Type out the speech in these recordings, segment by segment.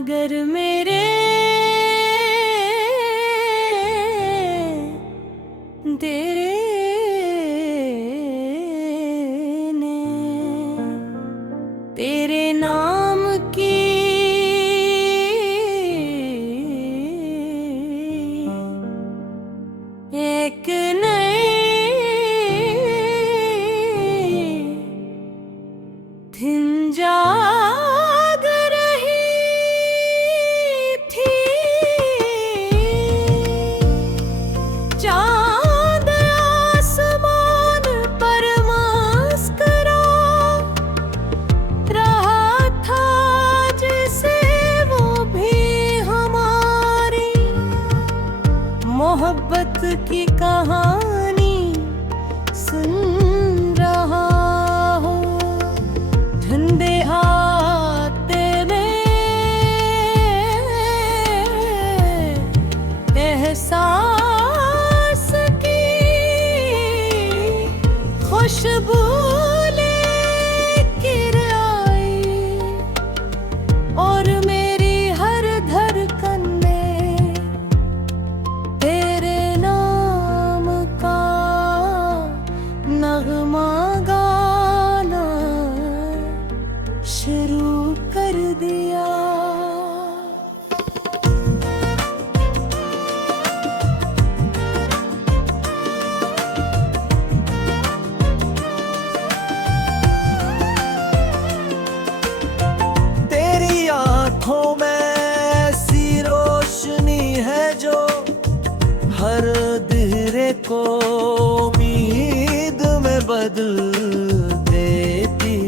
अगर मेरे तेरे ने तेरे नाम की एक नई दिन जाग रही थी। चांद आसमान पर मुस्कुरा रहा था, जैसे वो भी हमारी मोहब्बत की कहानी सुन रहा हो। ठंडे हाथे में एहसास की खुशबू लेकर आई और मेरी हर धड़कन में तेरे नाम का नगमा गाना शुरू कर दिया। तेरी आंखों में ऐसी रोशनी है जो हर दिहरे को उम्मीद में बदल देती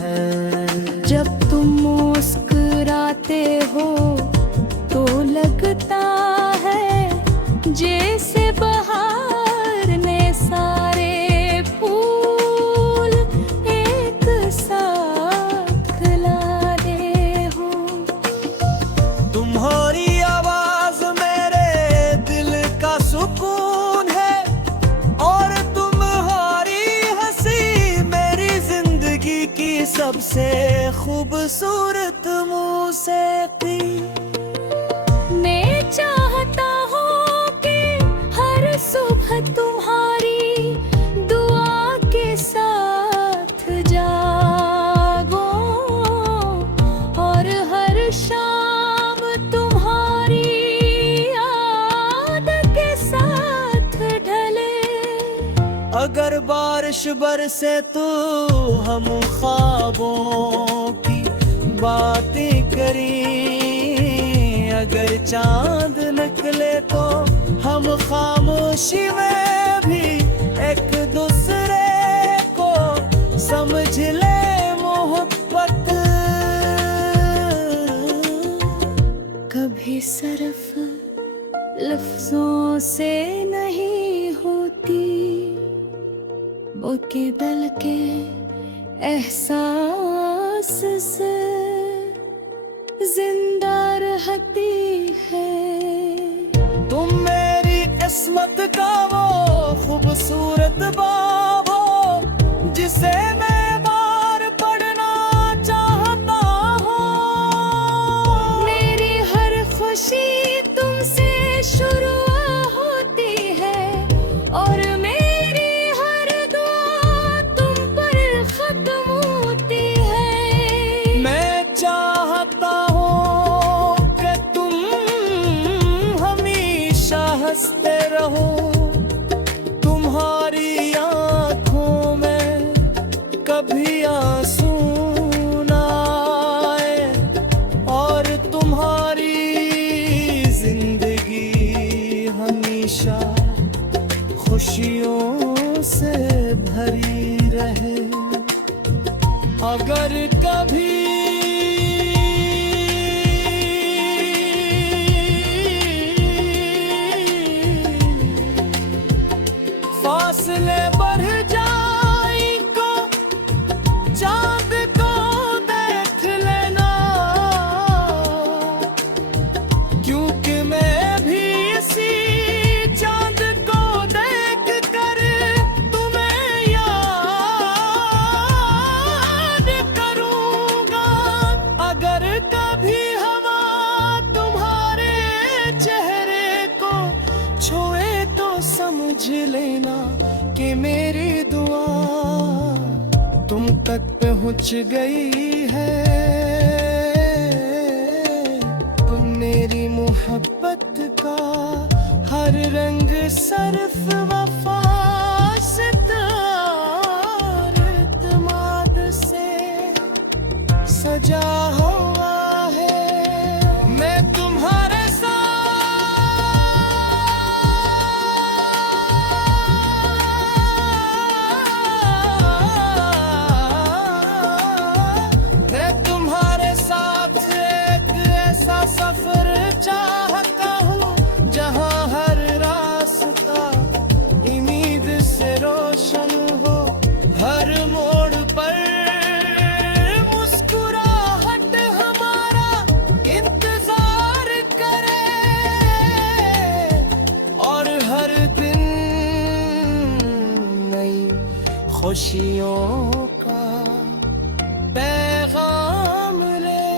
है। जब तुम मुस्कुराते हो तो लगता है जैसे बहार ने सारे फूल एक साथ खिलाते हो। तुम्हारी आवाज मेरे दिल का सुकून है और तुम्हारी हंसी मेरी जिंदगी की सबसे खूबसूरत मौसीकी। मैं चाहता हूँ कि हर सुबह तुम्हारी दुआ के साथ जागो और हर शाम तुम्हारी याद के साथ ढले। अगर बारिश बरसे तो हम ख्वाबों की बातें करें, अगर चांद निकले तो हम खामोशी में भी एक दूसरे को समझ ले। मोहब्बत कभी सिर्फ लफ्जों से नहीं होती, बल्कि दिल के एहसास से जिंदा रहती है। तुम मेरी किस्मत का वो खूबसूरत बाब हो जिसे मैं बार पढ़ना चाहता हूँ। मेरी हर खुशी तुमसे शुरू होती है और मेरी हर दुआ तुम पर खत्म होती है। मैं चाहता हूँ कि तुम हमेशा हंसते रहो। तुम्हारी आंखों में कभी आंसू ना आए और तुम्हारी जिंदगी हमेशा खुशियों से भरी रहे। अगर कभी रच गई है। मेरी मोहब्बत का हर रंग सर्फ वफा सितार इत्मीनान से सजा हुआ है। मैं तुम्हारे साथ एक ऐसा सफर चाहता हूँ जहाँ हर रास्ता उम्मीद से रोशन हो। हर मोड़ पर मुस्कुराहट हमारा इंतजार करे और हर दिन नई खुशियों का पैगाम ले।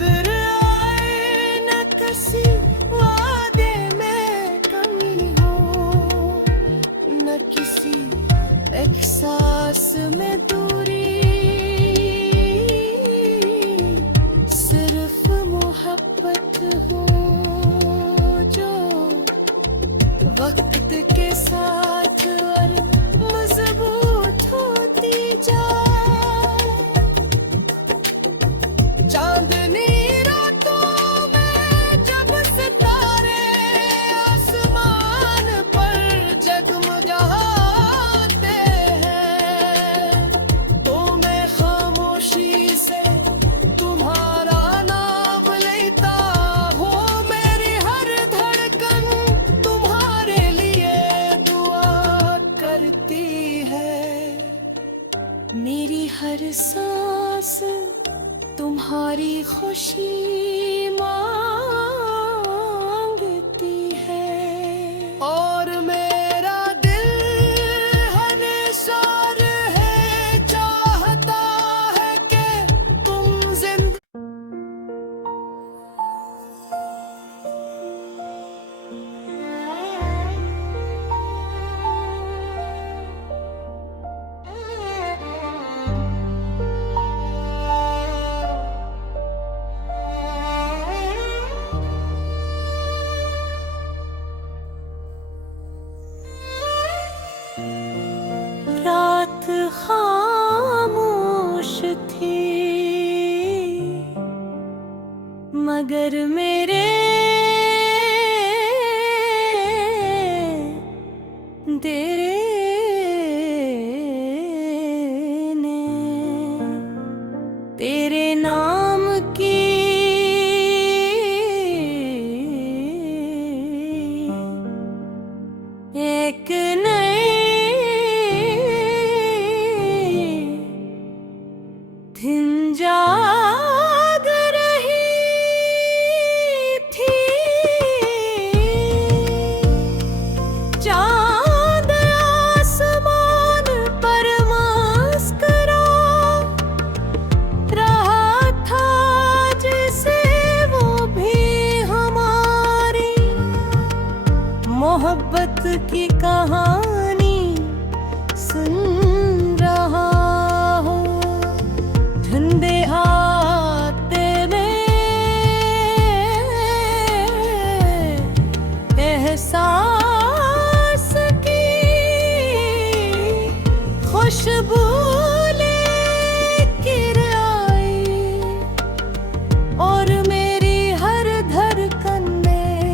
दिल आए न किसी वादे में कमी हो, न किसी एहसास में दूरी। सिर्फ मोहब्बत हो जो वक्त के साथ और मजबूत होती जाए। चांदनी रातों में जब सितारे आसमान पर जगमगाते हैं तो मैं खामोशी से तुम्हारा नाम लेता हूँ। मेरी हर धड़कन तुम्हारे लिए दुआ करती है। मेरी हर सांस तुम्हारी खुशी मांगती है और मेरा दिल हमेशा है चाहता है कि तुम जिंदा। रात खामोश थी मगर मेरे तेरे ने तेरे नाम की एक दिन जाग रही थी। चांद आसमान पर मुस्कुरा रहा था जैसे वो भी हमारी मोहब्बत की कहानी सुन रहा हूँ। ठंडे हाथे में एहसास की खुशबू लेकर आई और मेरी हर धड़कन में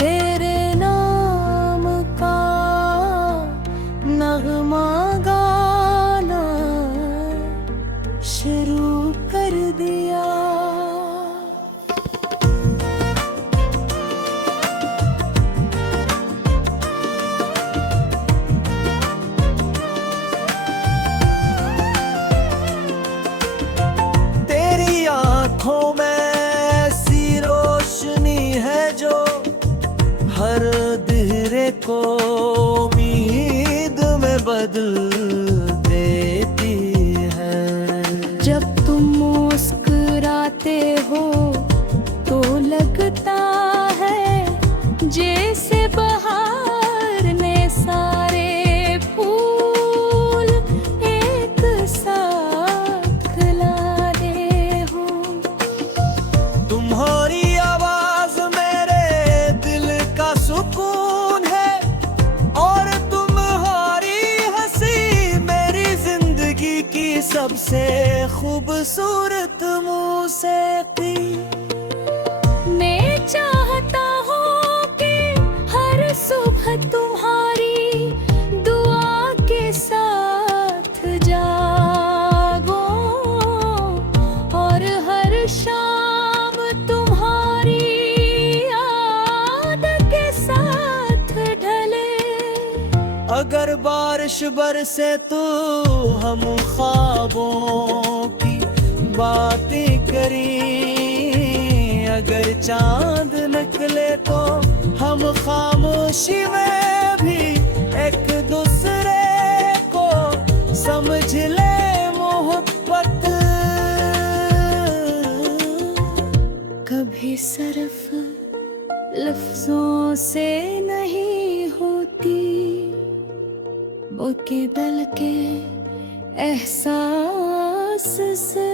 तेरे नाम का नगमा गाना शुरू कर दिया। तेरी आंखों में ऐसी रोशनी है जो हर दिहरे को उम्मीद में बदल देती है। जब तुम मुस्कुरा से खूबसूरत मौसीकी। मैं चाहता हूँ कि हर सुबह तुम्हारी दुआ के साथ जागो और हर शाम तुम्हारी याद के साथ ढले। अगर बारिश बरसे तो हम ख्वाबों की बातें करें, अगर चांद निकले तो हम खामोशी में भी एक दूसरे को समझ ले मोहब्बत। कभी सिर्फ लफ्जों से नहीं होती बल्कि दिल के एहसास से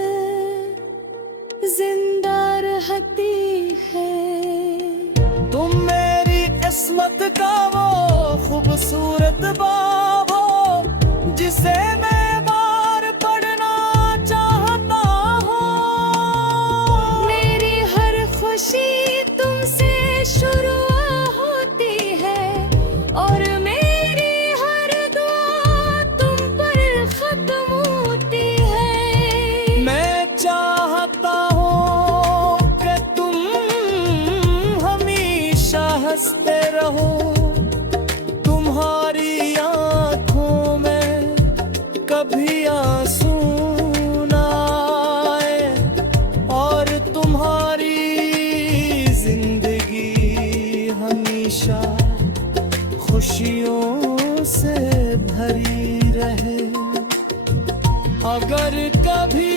जिंदा रहती है। तुम मेरी किस्मत का वो खूबसूरत बाब हो जिसे मैं बार पढ़ना चाहता हूँ। मेरी हर खुशी तुमसे शुरू होती है और मेरी हर दुआ तुम पर खत्म होती है। मैं चाहता हूँ कि तुम हमेशा हंसते रहो, तुम्हारी आंखों में कभी आंसू ना आए और तुम्हारी जिंदगी हमेशा खुशियों से भरी रहे। अगर कभी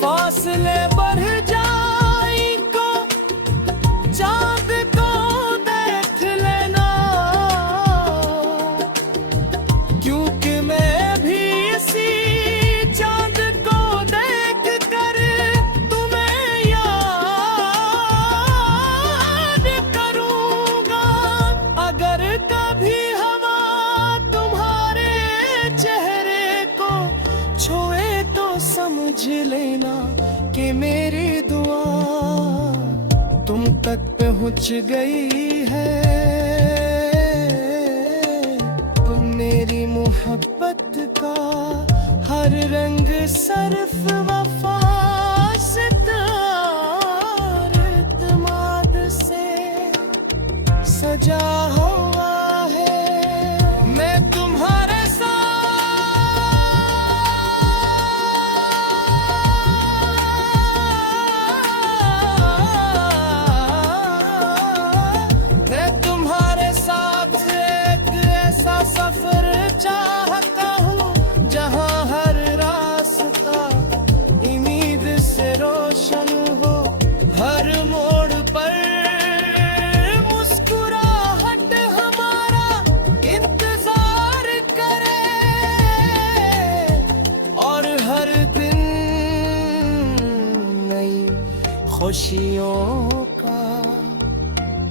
फासले बढ़ जाएंगे चांद को देख लेना, क्योंकि मैं भी इसी चांद को देख कर तुम्हें याद करूंगा। अगर कभी हवा तुम्हारे चेहरे को छुए तो समझ लेना कि मेरी दुआ तुम तक पहुंच गई है। तुम मेरी मोहब्बत का हर रंग सिर्फ वफा सितार इत्मीनान से सजा हुआ है। मैं तुम्हारे साथ एक ऐसा सफर चाहता हूँ जहाँ हर रास्ता उम्मीद से रोशन हो, हर मोड़ पर मुस्कुराहट हमारा इंतजार करे और हर दिन नई खुशियों का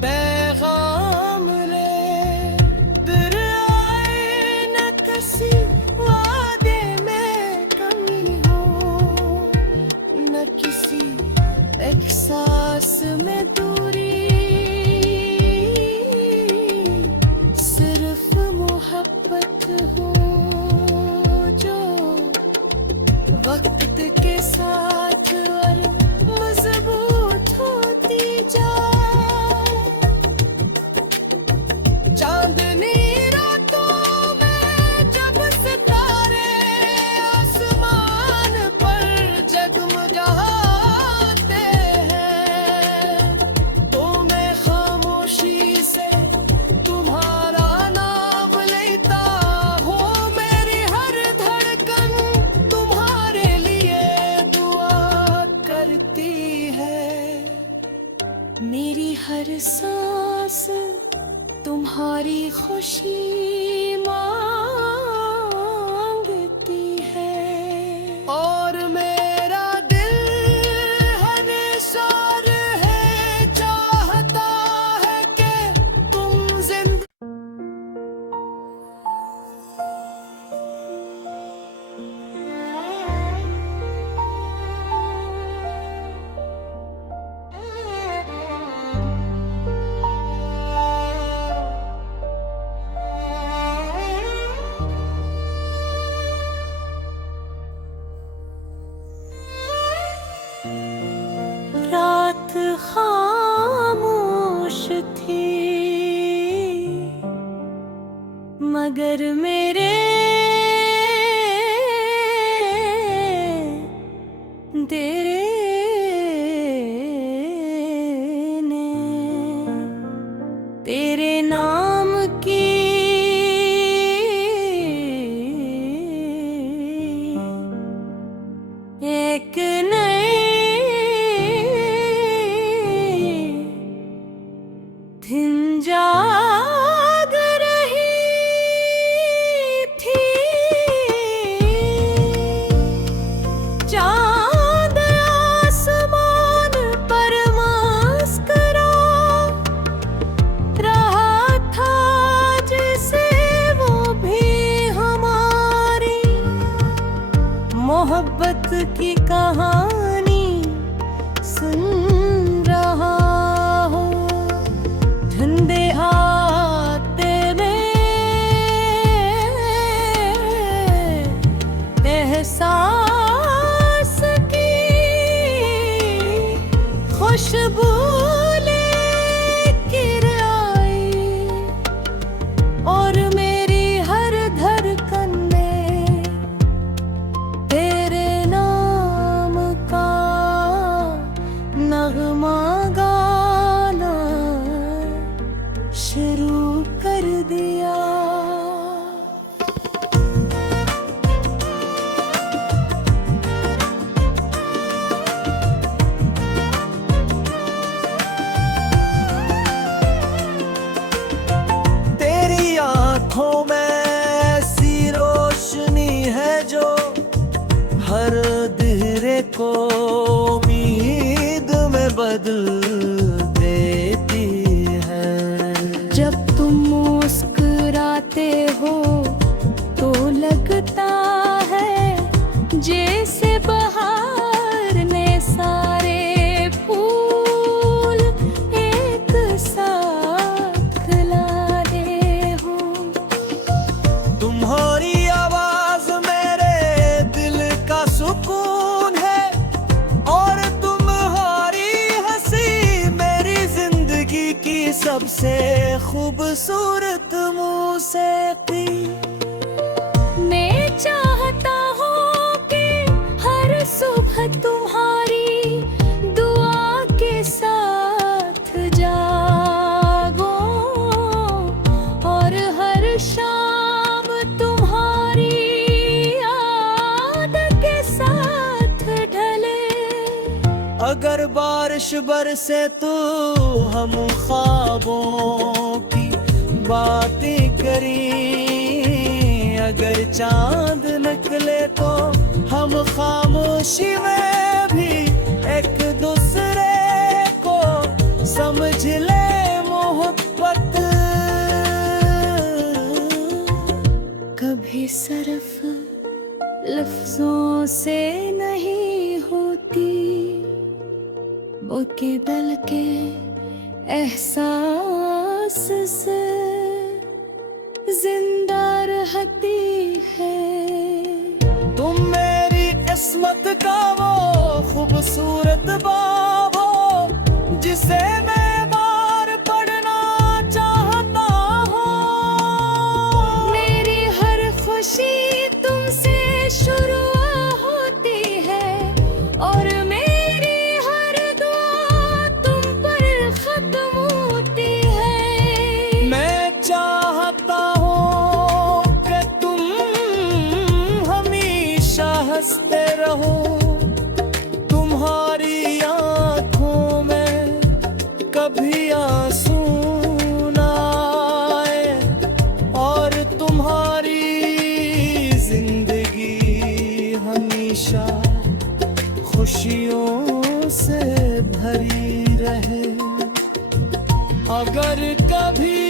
पैगाम ले। दिल आए न किसी वादे में कमी हो, न किसी एहसास में दूरी, सिर्फ मोहब्बत हो जो वक्त के साथ और मजबूत होती जाए। चांदनी रातों में जब सितारे आसमान पर जगमगाते हैं तो मैं खामोशी से तुम्हारा नाम लेता हूँ। मेरी हर धड़कन तुम्हारे लिए दुआ करती है, मेरी हर सांस तुम्हारी खुशी मांगती है और मेरा दिल हमेशा है चाहता है अगर मेरे तेरे ने तेरे नाम की एक नई दिन जाग रही थी। चांद आसमान पर मुस्कुरा रहा था, जैसे वो भी हमारी मोहब्बत की कहानी सुन रहा हो। ठंडे हाथे में एहसास की खुशबू लेकर आई और मेरी हर धड़कन में तेरे नाम का नगमा गाना शुरू कर दिया। तेरी आंखों में ऐसी रोशनी है जो हर दिहरे को उम्मीद में बदल देती है। जब तुम मुस्कुराते हो तो लगता है जैसे बहार ने सारे फूल एक साथ लाए हो। तुम्हारी आवाज मेरे दिल का सुकून है और तुम्हारी हंसी मेरी जिंदगी की सबसे खूबसूरत मौसीकी। मैं चाहता हूँ कि हर सुबह तुम्हारी दुआ के साथ जागो और हर शाम तुम्हारी याद के साथ ढले। अगर बारिश बरसे तो हम ख्वाबों की बातें करें। अगर चांद निकले तो हम खामोशी में भी एक दूसरे को समझ ले मोहब्बत। कभी सिर्फ लफ्जों से नहीं होती, बल्कि दिल के एहसास से जिंदा रहती है। तुम मेरी किस्मत का वो खूबसूरत बाब हो जिसे मैं बार पढ़ना चाहता हूँ। मेरी हर खुशी तुमसे शुरू होती है और मेरी हर दुआ तुम पर खत्म होती है। मैं चाहता हूँ कि तुम हमेशा हंसते रहो। तुम्हारी आंखों में कभी आंसू ना आए और तुम्हारी जिंदगी हमेशा खुशियों से भरी रहे। अगर कभी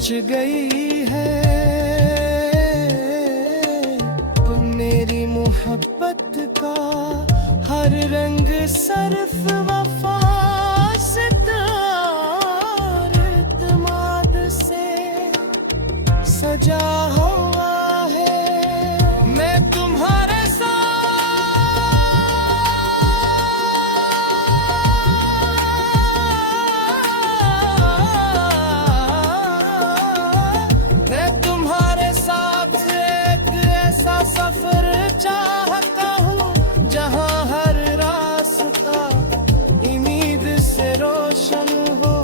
रच गई है। मेरी मोहब्बत का हर रंग सर्फ वफा सितार इत्मीनान से सजा हुआ है। मैं तुम्हारे साथ एक ऐसा सफर चाहता हूँ जहाँ हर रास्ता उम्मीद से रोशन हो।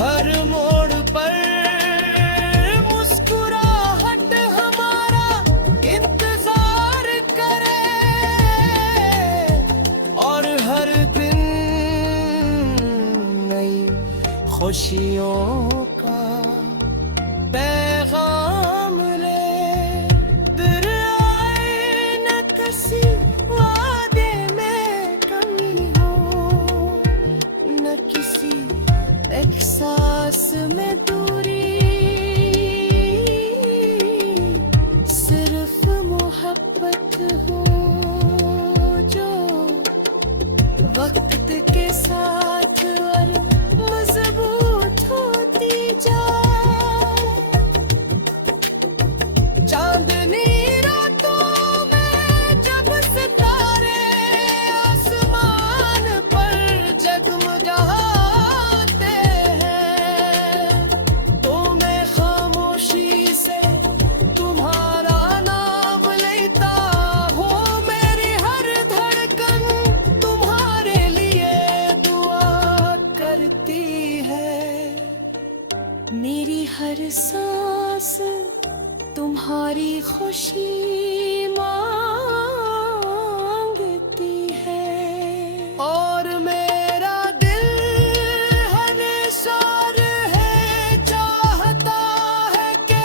हर मोड़ पर मुस्कुराहट हमारा इंतजार करे और हर दिन नई खुशियों का पैगाम ले। दिल आए न किसी वादे में कमी हो, न किसी एहसास में दूरी। सिर्फ मोहब्बत हो जो वक्त के साथ और मजबूत होती जाए। चांदनी रातों में जब सितारे आसमान पर जगमगाते हैं तो मैं खामोशी से तुम्हारा नाम लेता हूँ। मेरी हर धड़कन तुम्हारे लिए दुआ करती है। मेरी हर सांस तुम्हारी खुशी मांगती है और मेरा दिल हमेशा है चाहता है कि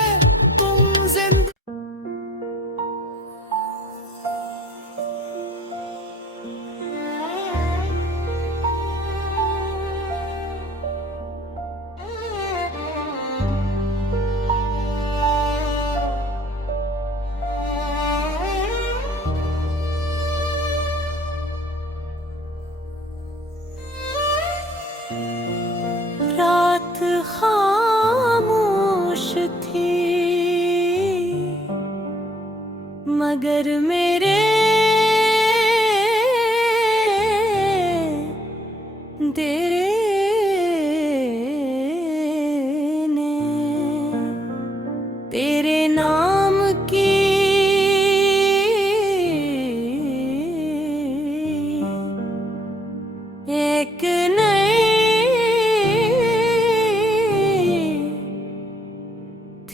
तुम जिंदा। रात खामोश थी मगर मेरे तेरे ने तेरे नाम की एक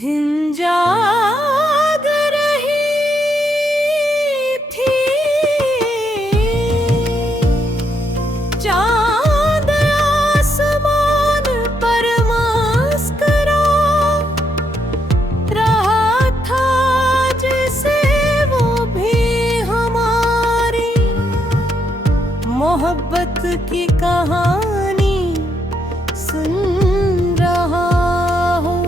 दिन जाग रही थी। चांद आसमान पर मुस्कुरा रहा था जैसे वो भी हमारी मोहब्बत की कहानी सुन रहा हूँ।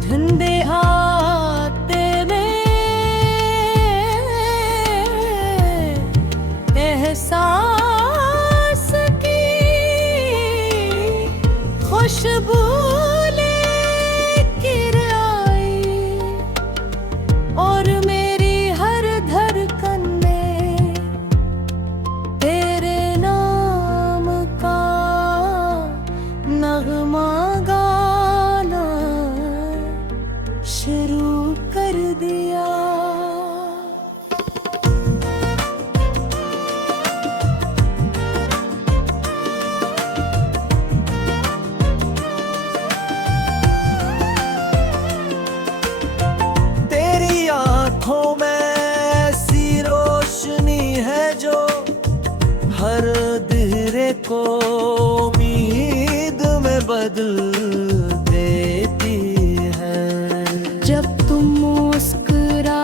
धुंधे हाथे में एहसास की खुशबू लेकर आई और मेरी हर धड़कन में तेरे नाम का नगमा गाना शुरू कर दिया। तेरी आंखों में ऐसी रोशनी है जो हर दिहरे को उम्मीद में बदल देती है। जब तुम मुस्कुरा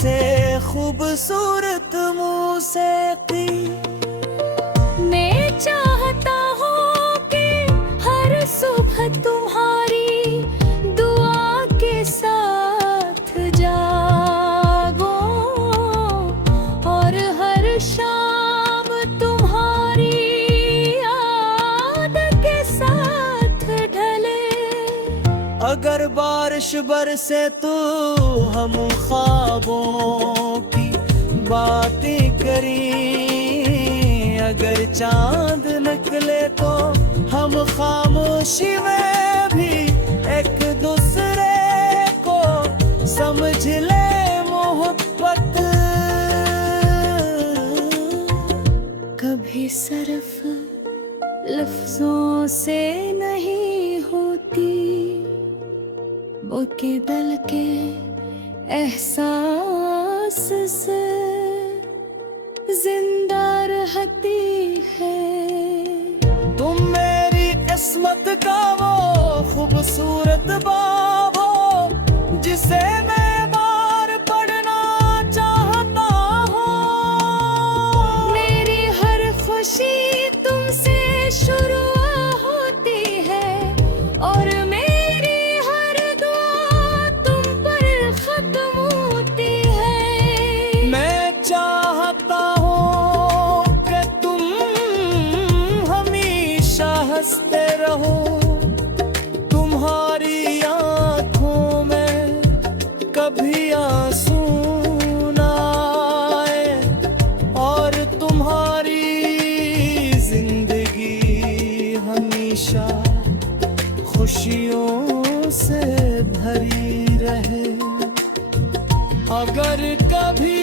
से खूबसूरत मौसीकी। मैं चाहता हूँ कि हर सुबह तुम्हारी दुआ के साथ जागो और हर शाम तुम्हारी याद के साथ ढले। अगर बारिश बरसे तो हम ख्वाबों की बातें करें, अगर चांद निकले तो हम खामोशी में भी एक दूसरे को समझ ले मोहब्बत। कभी सिर्फ लफ्जों से नहीं होती, बल्कि दिल के एहसास से जिंदा रहती है। तुम मेरी किस्मत का वो खूबसूरत बाब हो जिसे मैं बार पढ़ना चाहता हूँ। मेरी हर खुशी तुमसे शुरू होती है और मेरी हर दुआ तुम पर खत्म होती है। मैं चाहता हूँ कि तुम हमेशा हंसते रहो, तुम्हारी आंखों में कभी आंसू ना आए और तुम्हारी जिंदगी हमेशा खुशियों से भरी रहे। अगर कभी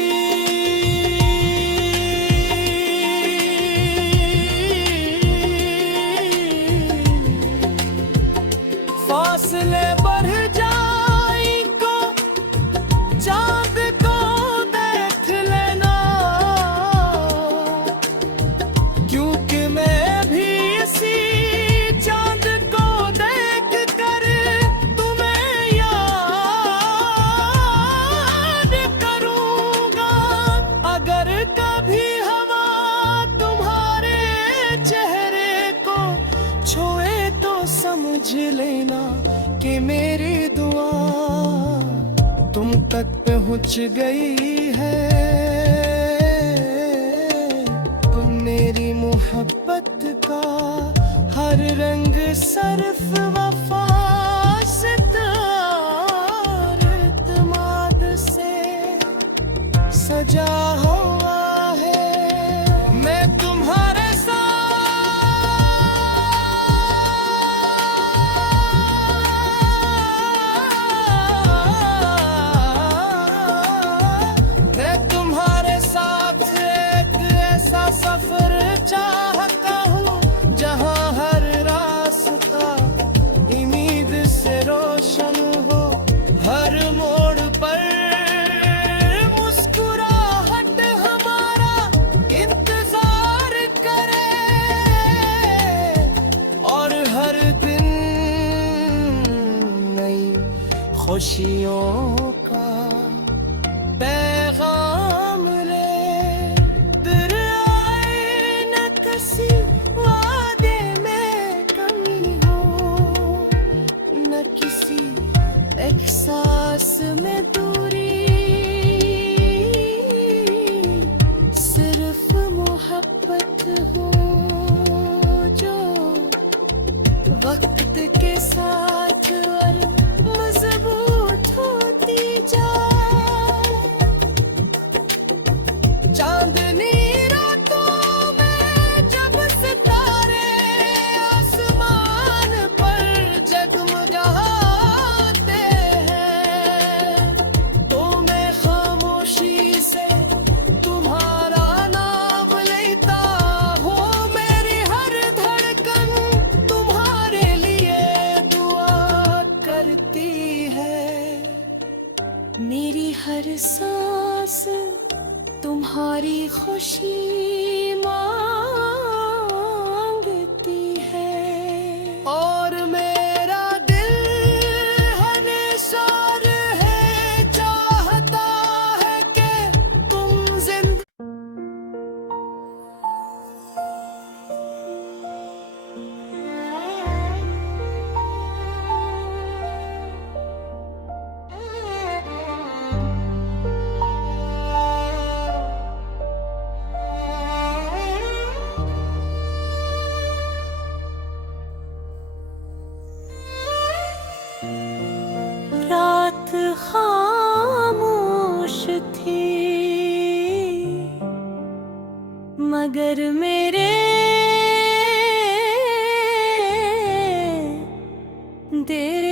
फासले बढ़ जाएंगे चांद को देख लेना, क्योंकि मैं भी इसी चांद को देख कर तुम्हें याद करूंगा। अगर कभी हवा तुम्हारे चेहरे को छुए तो समझ लेना कि मेरी दुआ तुम तक पहुंच गई है। तुम मेरी मोहब्बत का हर रंग सर्फ वफा सितार इत्मीनान से सजा हुआ है। मैं तुम्हारे साथ एक ऐसा सफर चाहता हूँ जहाँ हर रास्ता उम्मीद से रोशन हो, हर मोड़ पर मुस्कुराहट हमारा इंतजार करे और हर दिन नई खुशियों का पैगाम ले। दूर आए न किसी वादे में कमी हो, न किसी एहसास में दूरी, सिर्फ मोहब्बत हो जो वक्त के साथ और मजबूत होती जाए। चांदनी रातों में जब सितारे आसमान पर जगमगाते हैं तो मैं खामोशी से तुम्हारा नाम लेता हूँ। मेरी हर धड़कन तुम्हारे लिए दुआ करती है, मेरी हर सांस तुम्हारी खुशी मांगती है। और मेरा दिल हमेशा है चाहता है अगर मेरे तेरे